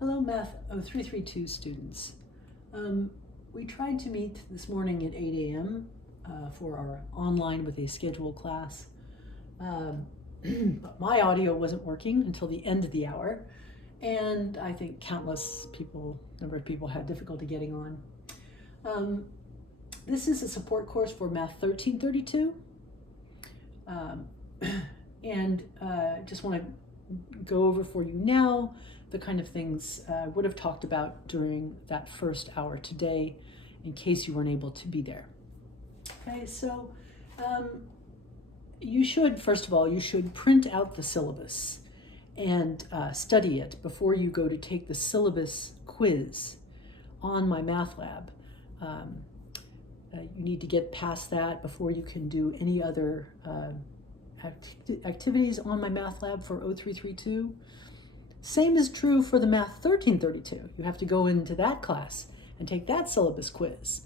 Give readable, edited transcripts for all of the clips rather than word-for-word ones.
Hello, Math 0332 students. We tried to meet this morning at 8 a.m. For our online with a scheduled class, but my audio wasn't working until the end of the hour, and I think number of people had difficulty getting on. This is a support course for Math 1332, and just want to go over for you now the kind of things I would have talked about during that first hour today in case you weren't able to be there. Okay, so first of all, you should print out the syllabus and study it before you go to take the syllabus quiz on my math lab. You need to get past that before you can do any other activities on my math lab for 0332. Same is true for the Math 1332. You have to go into that class and take that syllabus quiz.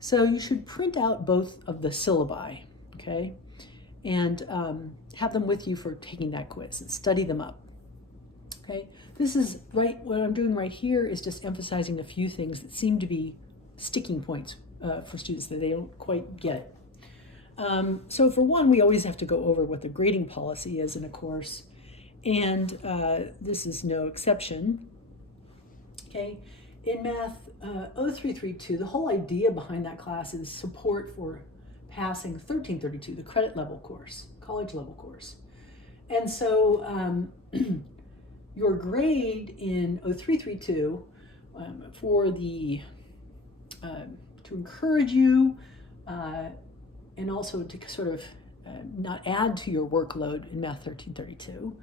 So you should print out both of the syllabi, okay? And have them with you for taking that quiz and study them up, okay? What I'm doing right here is just emphasizing a few things that seem to be sticking points for students that they don't quite get. So for one, we always have to go over what the grading policy is in a course. And this is no exception, okay? In Math 0332, the whole idea behind that class is support for passing 1332, the credit level course, college level course. And so your grade in 0332 to encourage you and also to sort of not add to your workload in Math 1332,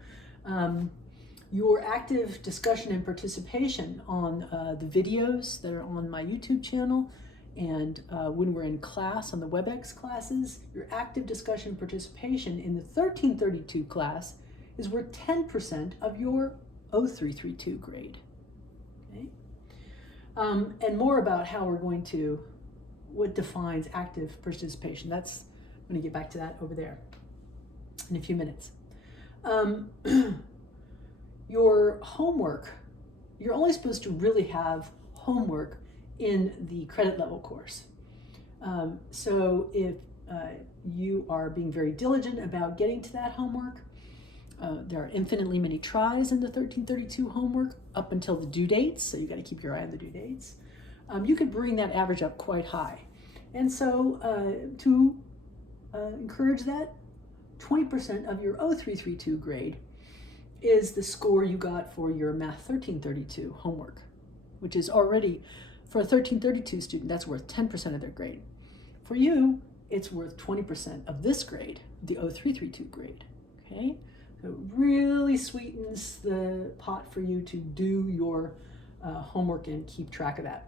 your active discussion and participation on the videos that are on my YouTube channel, and when we're in class on the Webex classes, your active discussion and participation in the 1332 class is worth 10% of your 0332 grade. Okay? And more about how what defines active participation. I'm going to get back to that over there in a few minutes. Your homework, you're only supposed to really have homework in the credit level course. So if you are being very diligent about getting to that homework, there are infinitely many tries in the 1332 homework up until the due dates, so you got to keep your eye on the due dates. You could bring that average up quite high. And so to encourage that, 20% of your 0332 grade is the score you got for your Math 1332 homework, which is already, for a 1332 student, that's worth 10% of their grade. For you, it's worth 20% of this grade, the 0332 grade, okay? So it really sweetens the pot for you to do your homework and keep track of that.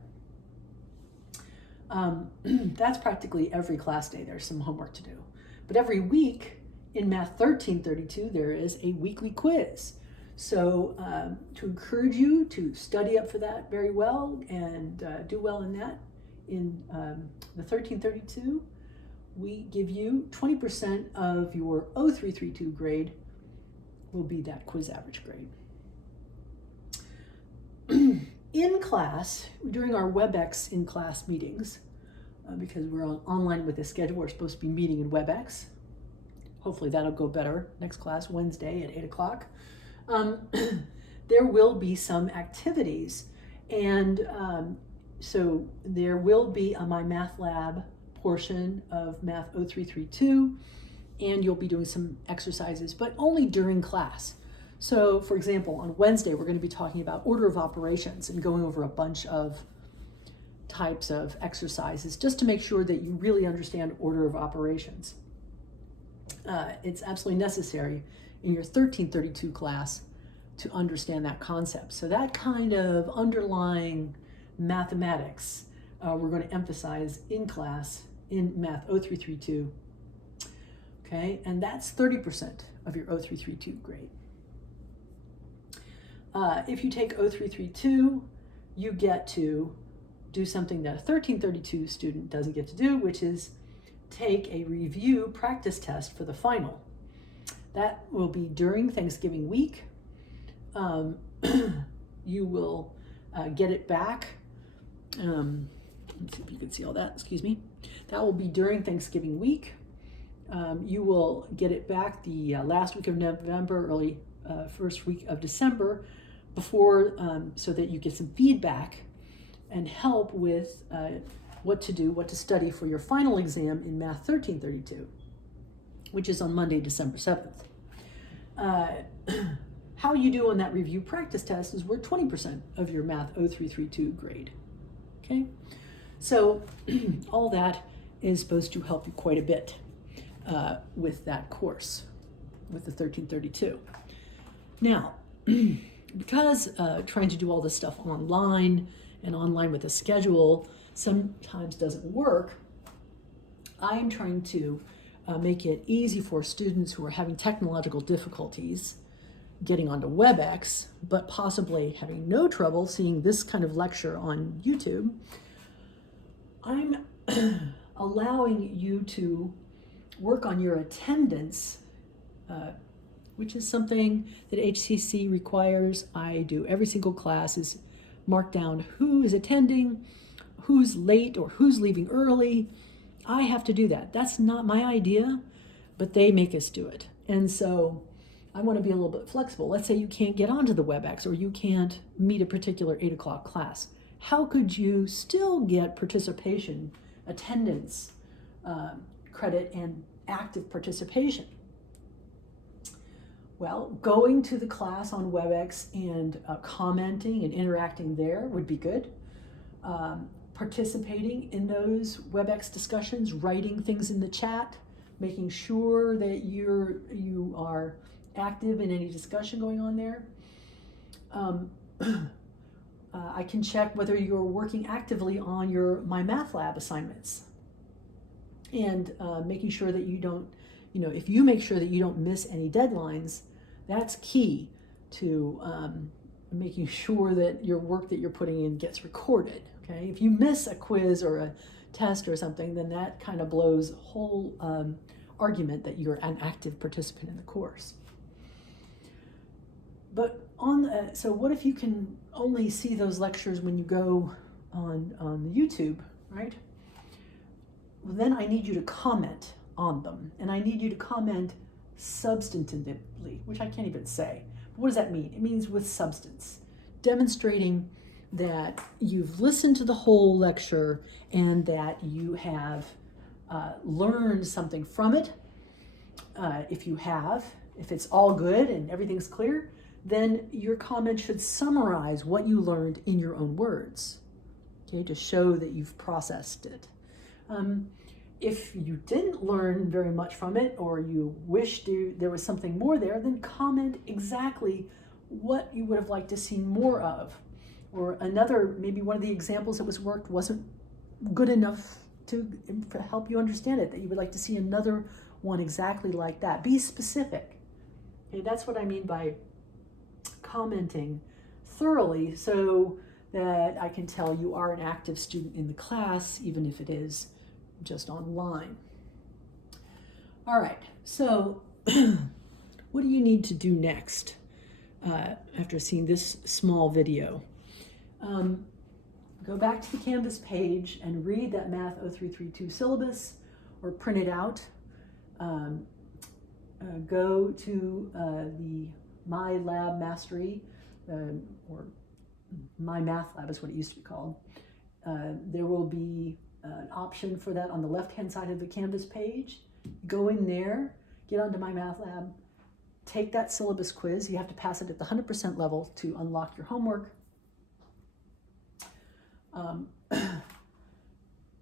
That's practically every class day. There's some homework to do. But every week in Math 1332, there is a weekly quiz. So to encourage you to study up for that very well and do well in that, in the 1332, we give you 20% of your 0332 grade will be that quiz average grade. In class, during our Webex in-class meetings, because we're online with the schedule, we're supposed to be meeting in Webex. Hopefully that'll go better next class, Wednesday at 8 o'clock. There will be some activities. And so there will be on my math lab portion of Math 0332, and you'll be doing some exercises, but only during class. So for example, on Wednesday, we're going to be talking about order of operations and going over a bunch of types of exercises just to make sure that you really understand order of operations. It's absolutely necessary in your 1332 class to understand that concept. So that kind of underlying mathematics we're going to emphasize in class in Math 0332. Okay, and that's 30% of your 0332 grade. If you take 0332, you get to do something that a 1332 student doesn't get to do, which is take a review practice test for the final. That will be during Thanksgiving week. you will get it back. Let's see if you can see all that, excuse me. That will be during Thanksgiving week. You will get it back the last week of November, early first week of December, before, so that you get some feedback and help with what to do, what to study for your final exam in Math 1332, which is on Monday, December 7th. How you do on that review practice test is worth 20% of your Math 0332 grade. Okay, so all that is supposed to help you quite a bit with that course, with the 1332. Now, because trying to do all this stuff online and online with a schedule sometimes doesn't work, I'm trying to make it easy for students who are having technological difficulties getting onto Webex, but possibly having no trouble seeing this kind of lecture on YouTube. I'm allowing you to work on your attendance, which is something that HCC requires. I do every single class is mark down who is attending, who's late or who's leaving early. I have to do that. That's not my idea, but they make us do it. And so I want to be a little bit flexible. Let's say you can't get onto the Webex or you can't meet a particular 8 o'clock class. How could you still get participation, attendance, credit, and active participation? Well, going to the class on Webex and commenting and interacting there would be good. Participating in those Webex discussions, writing things in the chat, making sure that you are active in any discussion going on there. I can check whether you're working actively on your My Math Lab assignments, and making sure that you don't, if you make sure that you don't miss any deadlines, that's key to making sure that your work that you're putting in gets recorded. Okay, if you miss a quiz or a test or something, then that kind of blows the whole argument that you're an active participant in the course. But so what if you can only see those lectures when you go on YouTube, right? Well, then I need you to comment on them, and I need you to comment substantively, which I can't even say. But what does that mean? It means with substance, demonstrating that you've listened to the whole lecture and that you have learned something from it. If it's all good and everything's clear, then your comment should summarize what you learned in your own words, okay, to show that you've processed it. If you didn't learn very much from it, or you wished there was something more there, then comment exactly what you would have liked to see more of. Or maybe one of the examples that was worked wasn't good enough to help you understand it, that you would like to see another one exactly like that. Be specific. Okay, that's what I mean by commenting thoroughly, so that I can tell you are an active student in the class, even if it is just online. All right, so what do you need to do next after seeing this small video? Go back to the Canvas page and read that Math 0332 syllabus, or print it out. Go to the My Lab Mastery, or My Math Lab is what it used to be called. There will be an option for that on the left-hand side of the Canvas page. Go in there, get onto My Math Lab, take that syllabus quiz. You have to pass it at the 100% level to unlock your homework.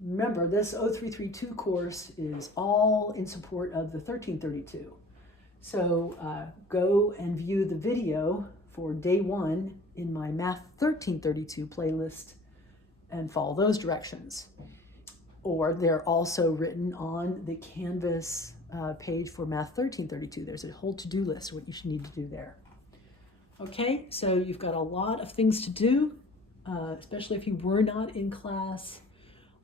Remember, this 0332 course is all in support of the 1332. So go and view the video for day 1 in my Math 1332 playlist and follow those directions. Or they're also written on the Canvas page for Math 1332. There's a whole to-do list of what you should need to do there. Okay, so you've got a lot of things to do, especially if you were not in class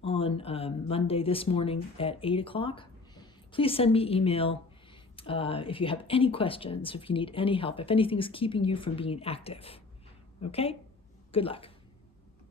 on Monday this morning at 8 o'clock. Please send me email if you have any questions, if you need any help, if anything is keeping you from being active. Okay? Good luck.